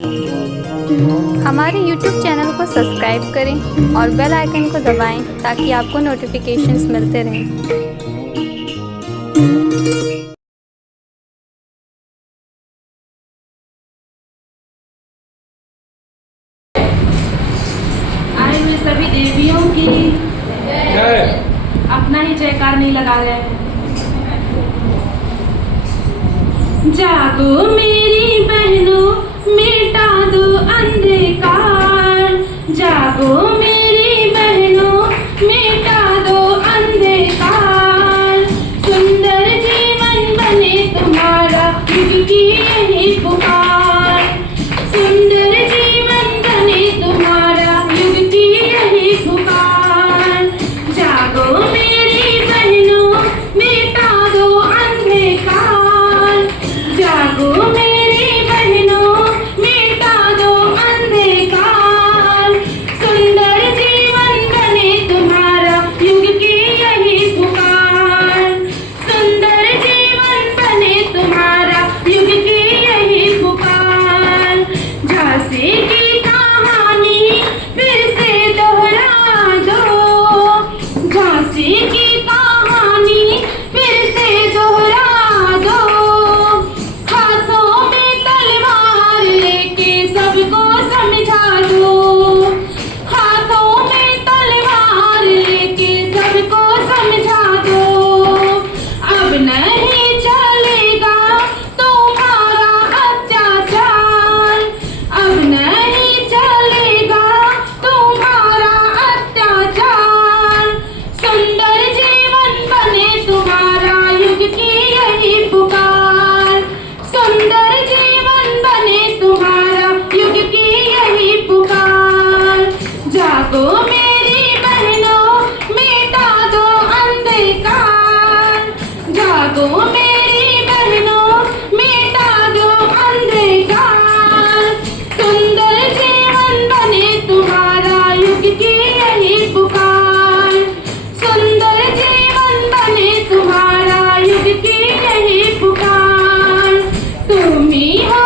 हमारे YouTube channel को subscribe करें और बेल आइकन को दबाएं ताकि आपको नोटिफिकेशंस मिलते रहें। आए हुए सभी देवियों की अपना ही जयकार नहीं लगा रहे हैं। जागो मेरी बहनों, मिटा दो अंधकार। जागो मेरी बहनों, मिटा दो अंधकार। सुंदर जीवन बने तुम्हारा, युग की यही पुकार। सुंदर जीवन बने तुम्हारा, युग की यही पुकार। जागो मेरी बहनों, मिटा दो अंधकार। जागो मेरी बहनों, मिटा दो अंधकार। सुंदर जीवन बने तुम्हारा, युग की यही पुकार। सुंदर जीवन बने तुम्हारा, युग की यही पुकार। झांसी की कहानी फिर से दोहरा दो। झांसी की कहानी फिर से दोहरा दो। हाथों में तलवार लेके सबको समझा दो। हाथों में तलवार लेके सबको समझा दो। अब नहीं चलेगा तुम्हारा अत्याचार। अब नहीं चलेगा तुम्हारा अत्याचार। सुंदर जीवन बने तुम्हारा, युग की यही पुकार। सुंदर जीवन बने तुम्हारा, युग की यही पुकार। जागो मेरी बहनों, मिटा दो अंधकार। जागो मेरी बहनों, मिटा दो अंधकार। सुंदर जीवन बने तुम्हारा, युग की यही पुकार। सुंदर जीवन बने तुम्हारा, युग की यही पुकार। तुम ही हो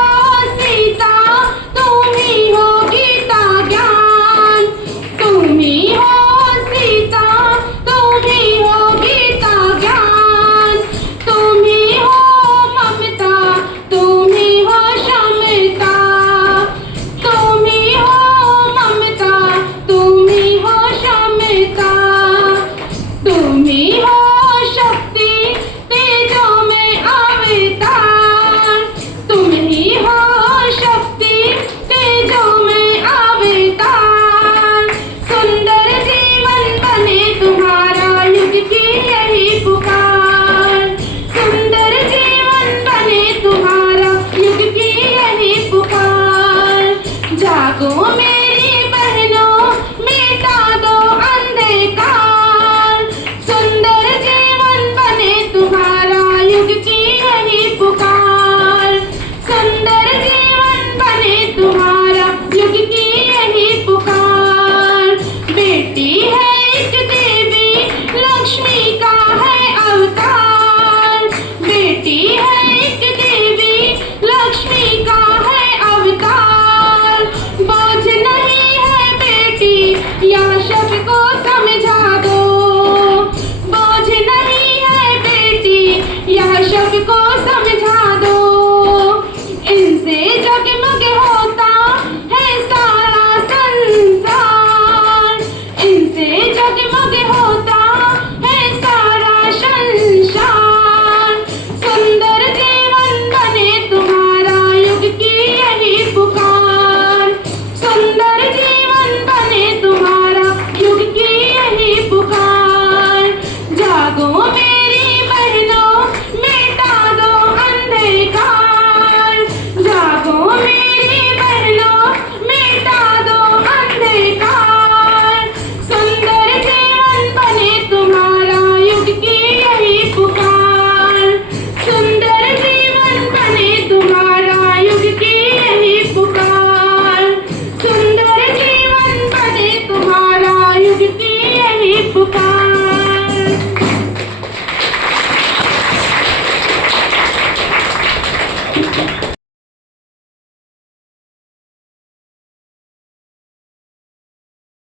सीता, तुम ही हो गीता ज्ञान। तुम ही हो सीता, तुम ही हो गीता ज्ञान। तुम ही हो ममता, तुम ही हो क्षमता। तुम ही हो ममता, तुम ही हो क्षमता। तुम ही हो शक्ति, तेजों में अवतार। तुम ही हो शक्ति, तेजों में अवतार। सुंदर जीवन बने तुम्हारा, युग की यही पुकार। सुंदर जीवन बने तुम्हारा, युग की यही पुकार। जागो